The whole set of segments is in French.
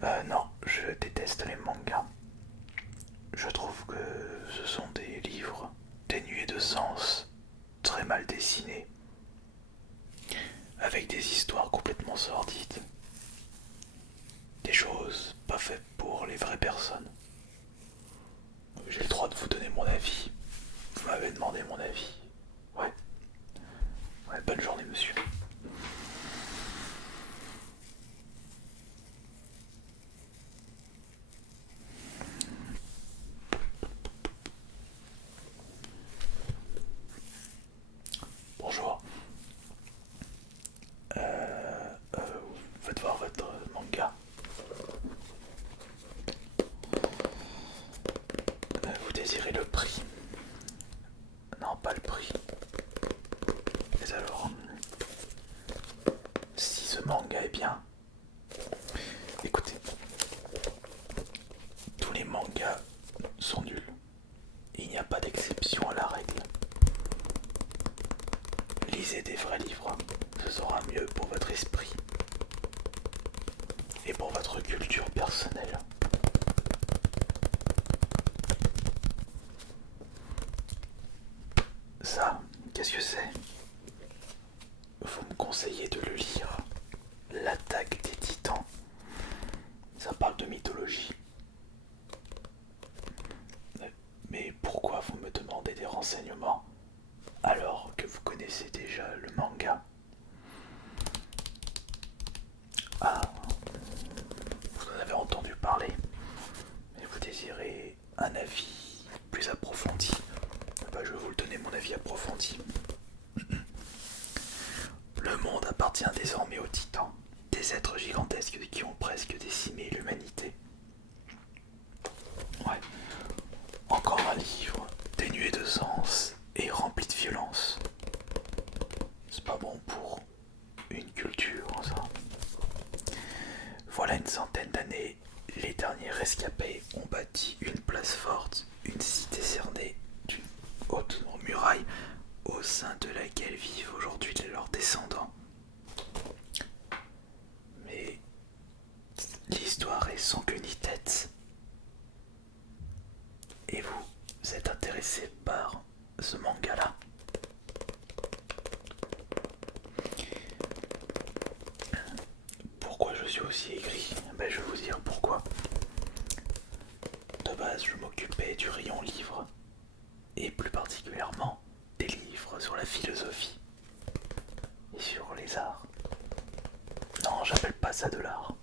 Non, je déteste les mangas. Je trouve que ce sont des livres dénués de sens, très mal dessinés, avec des histoires complètement sordides, des choses pas faites pour les vraies personnes. J'ai le droit de vous donner mon avis. Vous m'avez demandé mon avis. Ouais, ouais, bonne journée monsieur. Bonjour. Faites voir votre manga. Vous désirez le prix? Non, pas le prix. Mais alors, si ce manga est bien, écoutez, tous les mangas sont nuls. Il n'y a pas d'exception à la règle. Lisez des vrais livres, ce sera mieux pour votre esprit et pour votre culture personnelle. Ça, qu'est-ce que c'est? Vous me conseillez de le lire. L'attaque des titans. Ça parle de mythologie. Mais pourquoi vous me demandez des renseignements alors que vous connaissez déjà le manga? Ah, vous en avez entendu parler, mais vous désirez un avis plus approfondi. Je vais vous le donner, mon avis approfondi. Le monde appartient désormais aux titans, des êtres gigantesques qui ont presque décimé l'humanité. Ouais, encore un livre dénué de sens et rempli de violence. C'est pas bon pour une culture, ça. Voilà une centaine d'années, les derniers rescapés ont bâti une place forte, une cité cernée d'une haute muraille au sein de laquelle vivent aujourd'hui leurs descendants. Mais l'histoire est sans queue ni tête. Et vous êtes intéressé par ce manga-là? Pourquoi je suis aussi aigri? Je vais vous dire pourquoi. De base, je m'occupais du rayon livre, et plus particulièrement des livres sur la philosophie et sur les arts. Non, j'appelle pas ça de l'art.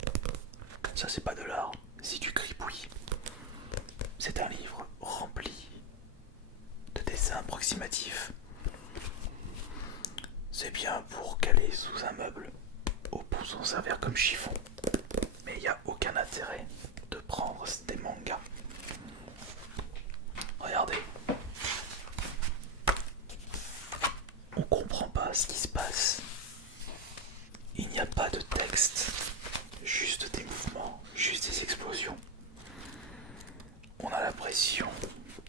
Ça, c'est pas de l'art, c'est du gribouille. C'est un livre rempli de dessins approximatifs. C'est bien pour caler sous un meuble, ou pour s'en servir comme chiffon. Mais il n'y a aucun intérêt de prendre des mangas. Regardez. On comprend pas ce qui se passe. Il n'y a pas de texte, juste des mouvements, juste des explosions. On a l'impression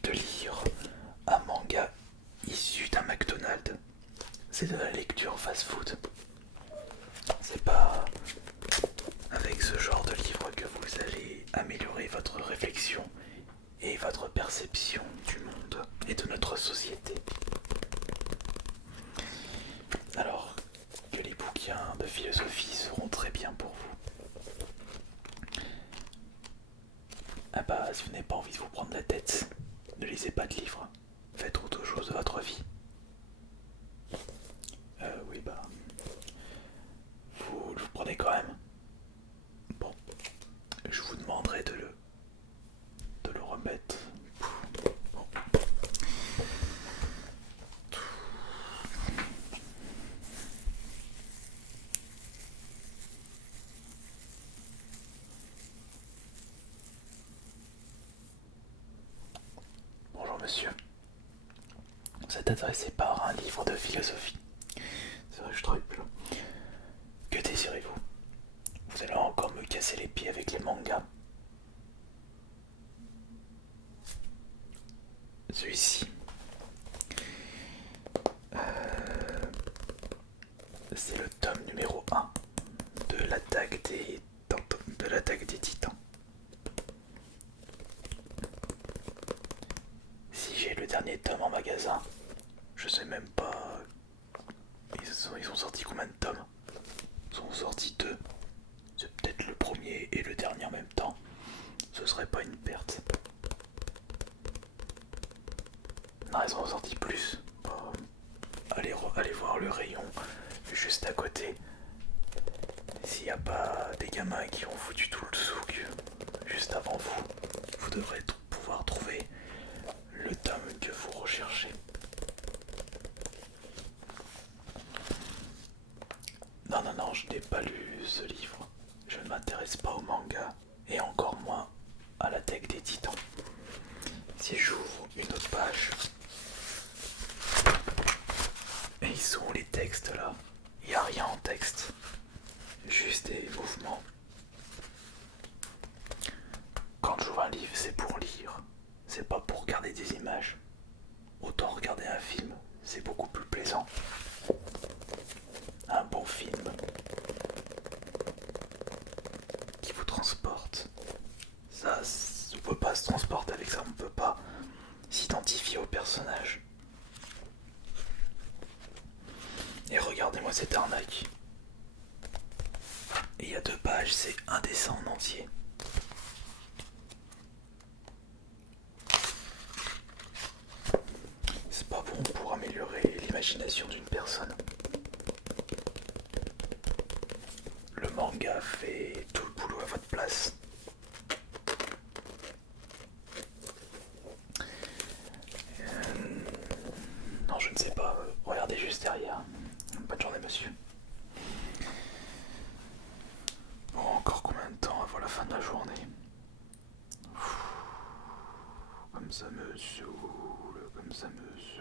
de lire un manga issu d'un McDonald's. C'est de la lecture fast-food. C'est pas avec ce genre de livre que vous allez améliorer votre réflexion et votre perception du monde et de notre société. Alors que les bouquins de philosophie seront très bien pour vous. Si vous n'avez pas envie de vous prendre la tête, ne lisez pas de livres. Faites autre chose de votre vie. Oui, vous le prenez quand même. Bon, je vous demanderai de le remettre. Bon. Bonjour monsieur. Vous êtes adressé par un livre de philosophie. C'est vrai que je trouve plus long. Que désirez-vous? Vous allez encore me casser les pieds avec les mangas. Celui-ci. C'est le tome numéro 1 de l'attaque des de l'attaque des Titans. Si j'ai le dernier tome en magasin, je sais même pas. Ils ont sorti combien de tomes? Ils ont sorti 2. C'est peut-être le premier et le dernier en même temps. Ce serait pas une perte. Non, ils en ont sorti plus. Bah, allez voir le rayon juste à côté. S'il n'y a pas des gamins qui ont foutu tout le souk juste avant vous, vous devrez pouvoir trouver le tome que vous recherchez. Non, je n'ai pas lu ce livre. Je ne m'intéresse pas au manga et encore moins à l'attaque des Titans. Si j'ouvre une autre page, et ils sont où les textes là? Il n'y a rien en texte, juste des mouvements. Quand j'ouvre un livre, c'est pour lire, c'est pas pour regarder des images. Autant regarder un film, c'est beaucoup plus plaisant. Un bon film qui vous transporte. Ça, on peut pas se transporter avec ça, on peut pas s'identifier au personnage. Et regardez-moi cette arnaque. Et il y a 2 pages, c'est un dessin en entier. C'est pas bon pour améliorer l'imagination d'une personne. Le manga fait tout le boulot à votre place. Non, je ne sais pas. Regardez juste derrière. Bonne journée, monsieur. Bon, encore combien de temps avant la fin de la journée? Comme ça me saoule, comme ça me saoule.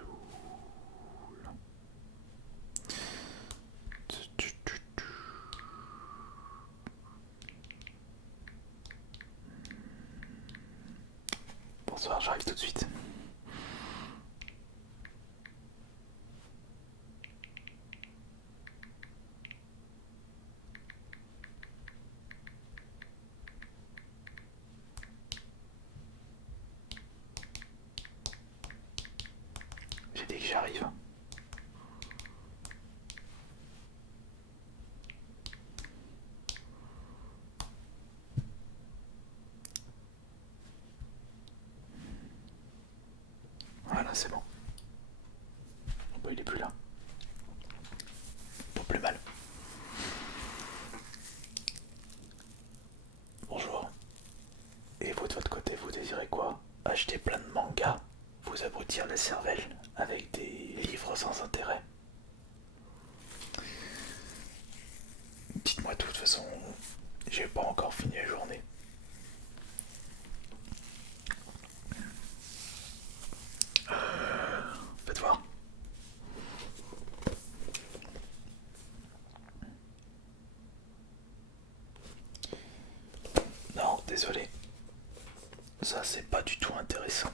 Bonsoir, j'arrive tout de suite. J'ai dit que j'arrive. Voilà, c'est bon. Bon, il est plus là. Pas plus mal. Bonjour. Et vous de votre côté, vous désirez quoi? Acheter plein de mangas? Vous abrutir la cervelle avec des livres sans intérêt? Dites-moi tout, de toute façon, j'ai pas encore fini la journée. Faites voir. Non, désolé. Ça, c'est pas du tout intéressant.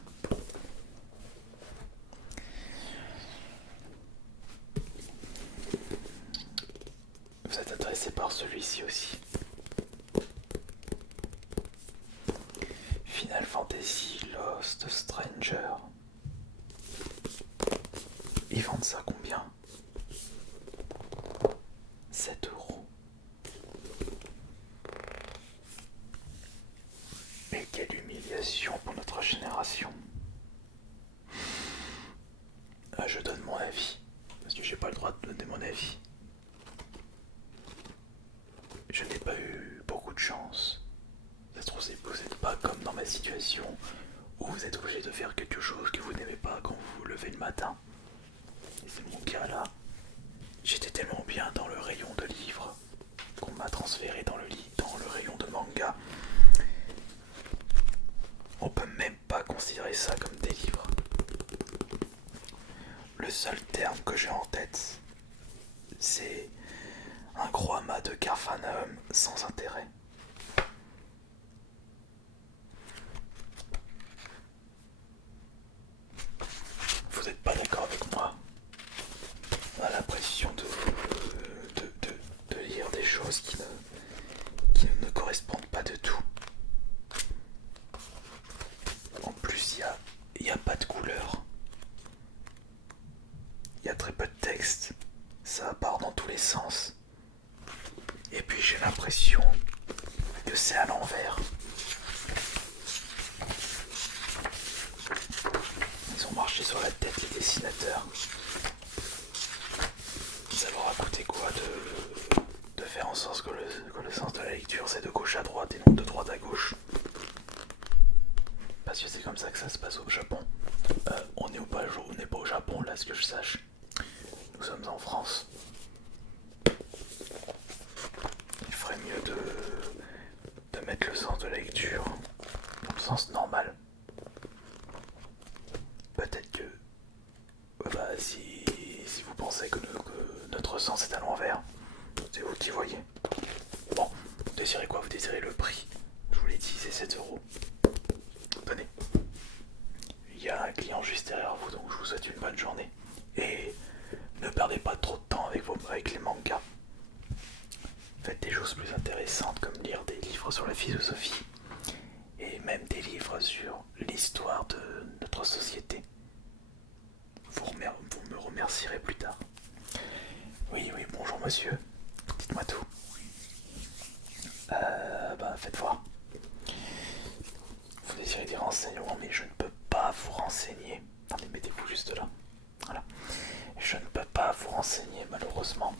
Vous êtes intéressé par celui-ci aussi. Final Fantasy Lost Stranger. Ils vendent ça combien? 7 €. Mais quelle humiliation pour notre génération. Je donne mon avis, parce que j'ai pas le droit de donner mon avis. Je n'ai pas eu beaucoup de chance. Ça se trouve, vous n'êtes pas comme dans ma situation, où vous êtes obligé de faire quelque chose que vous n'aimez pas quand vous vous levez le matin. Et c'est mon cas là. J'étais tellement bien dans le rayon de livres qu'on m'a transféré dans le rayon de manga. On peut même pas considérer ça comme des livres. Le seul terme que j'ai en tête, c'est un gros amas de Capharnaüm sans intérêt. Vous n'êtes pas d'accord avec moi? On a l'impression de lire des choses qui ne correspondent pas que c'est à l'envers. Ils ont marché sur la tête les dessinateurs. Ça leur a coûté quoi de faire en sorte que le sens de la lecture c'est de gauche à droite et non de droite à gauche? Parce que c'est comme ça que ça se passe au Japon. On n'est pas au Japon là, ce que je sache. Nous sommes en France. Il ferait mieux de mettre le sens de la lecture dans le sens normal. Peut-être que si vous pensez que notre sens est à l'envers, c'est vous qui voyez. Bon, vous désirez quoi? Vous désirez le prix? Je vous l'ai dit, c'est 7 €. Tenez. Il y a un client juste derrière vous, donc je vous souhaite une bonne journée. Et ne perdez pas trop de temps avec les mangas. Faites des choses plus intéressantes comme lire des livres sur la philosophie et même des livres sur l'histoire de notre société. Vous me remercierez plus tard. Oui, bonjour monsieur. Dites-moi tout. Faites voir. Vous désirez des renseignements, mais je ne peux pas vous renseigner. Attendez, mettez-vous juste là. Voilà. Je ne peux pas vous renseigner, malheureusement.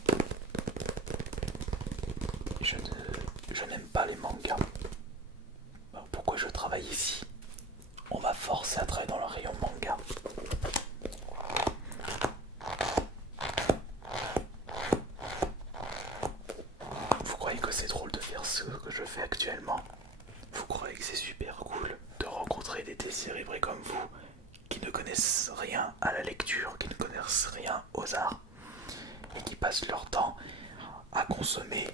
Je n'aime pas les mangas. Alors pourquoi je travaille ici? On m'a forcé à travailler dans le rayon manga. Vous croyez que c'est drôle de faire ce que je fais actuellement? Vous croyez que c'est super cool de rencontrer des décérébrés comme vous qui ne connaissent rien à la lecture, qui ne connaissent rien aux arts et qui passent leur temps à consommer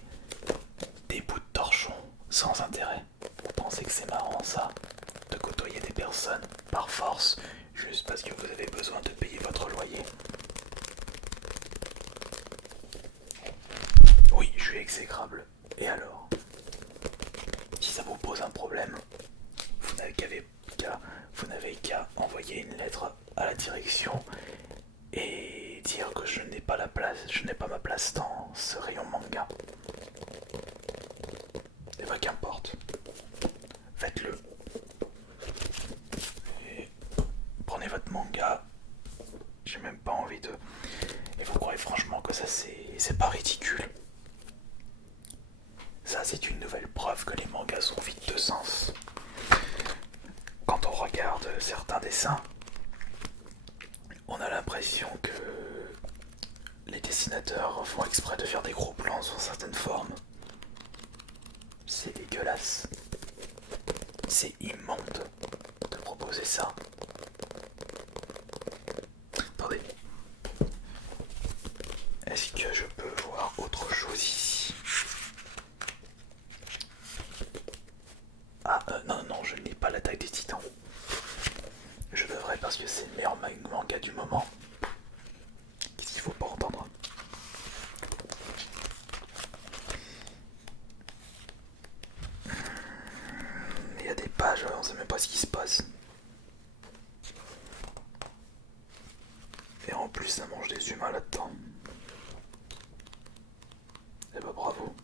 des bouts de torchon sans intérêt? Vous pensez que c'est marrant ça, de côtoyer des personnes par force juste parce que vous avez besoin de payer votre loyer? Oui, je suis exécrable. Et alors? Si ça vous pose un problème, vous n'avez qu'à envoyer une lettre à la direction et dire que je n'ai pas ma place dans ce rayon manga. Et bah qu'importe. Faites-le. Et prenez votre manga. J'ai même pas envie de... Et vous croyez franchement que ça c'est pas ridicule? Ça c'est une nouvelle preuve que les mangas sont vides de sens. Quand on regarde certains dessins, on a l'impression que les dessinateurs font exprès de faire des gros plans sur certaines formes. C'est dégueulasse. C'est immonde de proposer ça. Attendez. Est-ce que je peux voir autre chose ici? Ah non, je n'ai pas l'attaque des titans. Je devrais parce que c'est le meilleur manga du moment. Qu'est-ce qu'il faut pas entendre? Il y a des pages, on sait même pas ce qui se passe. Et en plus ça mange des humains là-dedans. Eh bah bravo.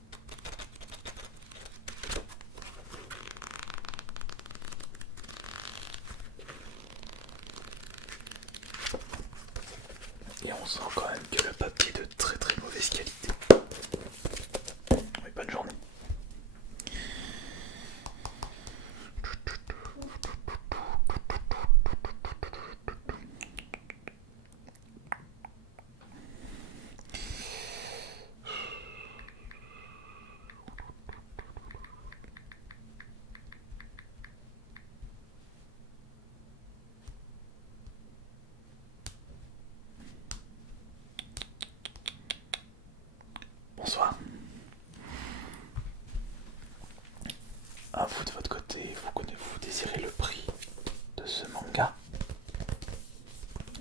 Et on sent quand même que le papier est de très très mauvaise qualité. Oui, bonne journée. Bonsoir. À vous de votre côté, vous désirez le prix de ce manga?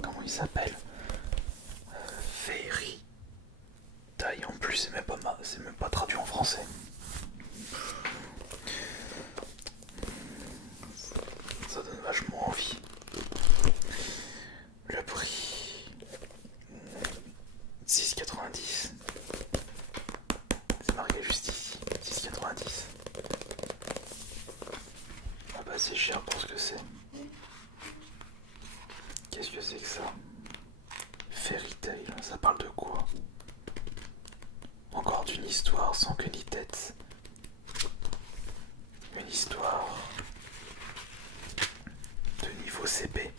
Comment il s'appelle? Fairy Taille. En plus, c'est même pas traduit en français. Ça donne vachement envie. Le prix 6,90. C'est marqué juste ici. 6,90. assez cher pour ce que c'est. Qu'est-ce que c'est que ça? Fairy Tail, ça parle de quoi? Encore d'une histoire sans queue ni tête. Une histoire de niveau CP.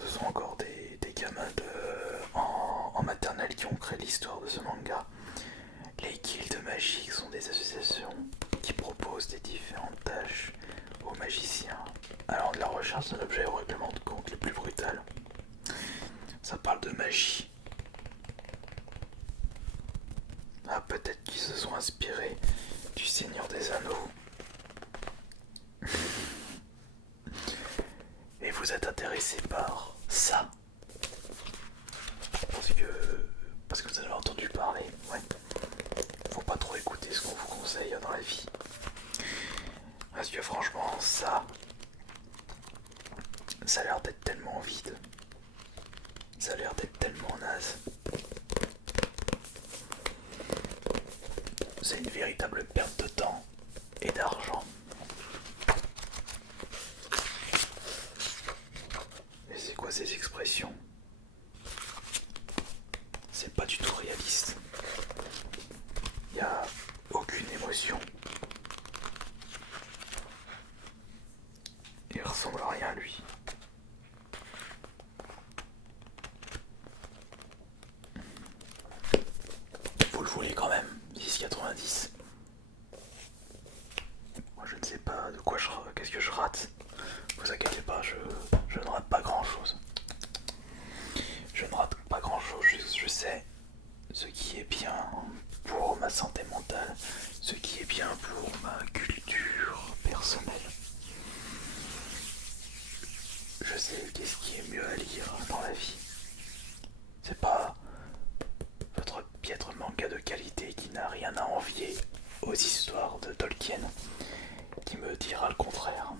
Ce sont encore des gamins en maternelle qui ont créé l'histoire de ce manga. Les guildes magiques sont des associations qui proposent des différentes tâches aux magiciens, allant de la recherche d'un objet au règlement de compte le plus brutal. Ça parle de magie. Ah, peut-être qu'ils se sont inspirés du Seigneur des Anneaux. Et vous êtes intéressé par ça parce que vous avez entendu parler, ouais. Faut pas trop écouter ce qu'on vous conseille dans la vie. Parce que franchement, ça a l'air d'être tellement vide. Ça a l'air d'être tellement naze. C'est une véritable perte de temps et d'argent. Et c'est quoi ces expressions? C'est pas du tout réaliste. Y a aucune émotion. Il ressemble à rien lui. Vous le voulez quand même, 6,90. Moi je ne sais pas de quoi qu'est-ce que je rate. Vous inquiétez pas, je ne rate pas grand chose. Je ne rate pas grand chose, je sais ce qui est bien pour ma santé mentale, ce qui est bien pour ma culture personnelle. Je sais qu'est-ce qui est mieux à lire dans la vie. C'est pas votre piètre manga de qualité qui n'a rien à envier aux histoires de Tolkien qui me dira le contraire.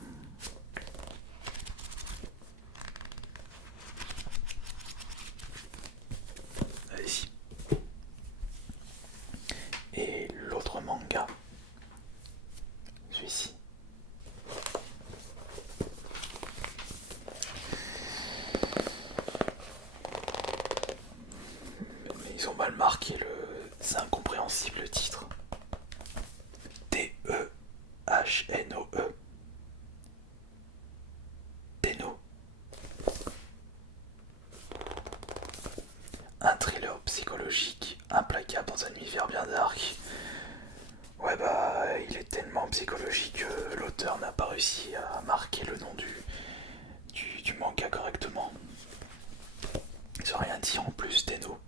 Allez-y. Et l'autre manga, celui-ci. Mais ils ont mal marqué c'est incompréhensible le titre. T-E-H-N-O-E. Tenno. Un thriller psychologique implacable dans un univers bien dark. Ouais bah il est tellement psychologique que l'auteur n'a pas réussi à marquer le nom du manga correctement. Ils ont rien dit en plus, Tenno.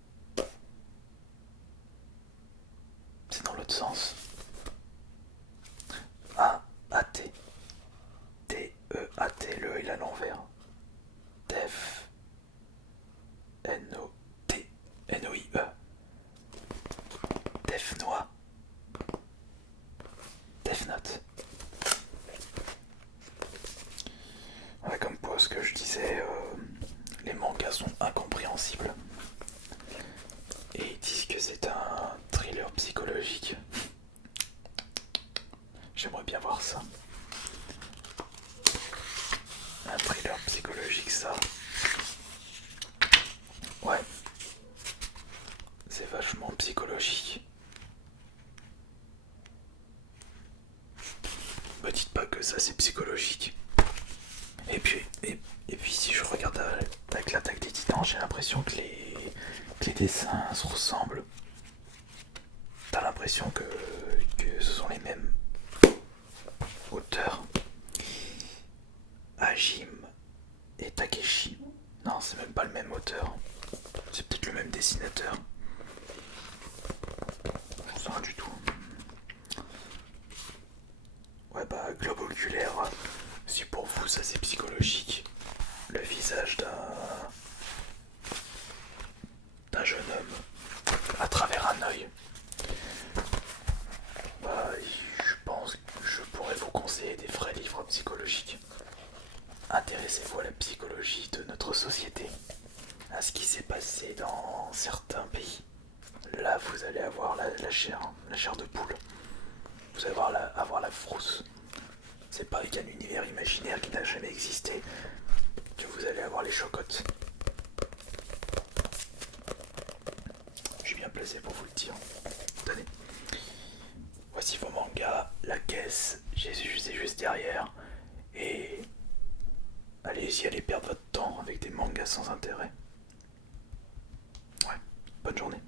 C'est dans l'autre sens. A-A-T. T-E-A-T, le il est à l'envers. Def. N-O-T. N-O-I-E. Def Noix. Death Note. Ouais, comme pour ce que je disais, les mangas sont incompréhensibles. Et ils disent que c'est un thriller psychologique. J'aimerais bien voir ça. Un thriller psychologique, ça. Ouais. C'est vachement psychologique. Me dites pas que ça c'est psychologique. Et puis si je regarde avec l'attaque des titans, j'ai l'impression que les dessins se ressemblent. T'as l'impression que ce sont les mêmes auteurs. Hajime et Takeshi. Non, c'est même pas le même auteur. C'est peut-être le même dessinateur. Je sais rien du tout. Ouais bah globe oculaire, si pour vous ça c'est psychologique. Le visage d'un jeune homme à travers un œil. Bah je pense que je pourrais vous conseiller des vrais livres psychologiques. Intéressez-vous à la psychologie de notre société, à ce qui s'est passé dans certains pays. Là vous allez avoir la chair de poule. Vous allez avoir la frousse. C'est pas avec un univers imaginaire qui n'a jamais existé que vous allez avoir les chocottes. Je suis bien placé pour vous le dire. Tenez. Voici vos mangas, la caisse, c'est juste derrière. Et allez-y, allez perdre votre temps avec des mangas sans intérêt. Ouais, bonne journée.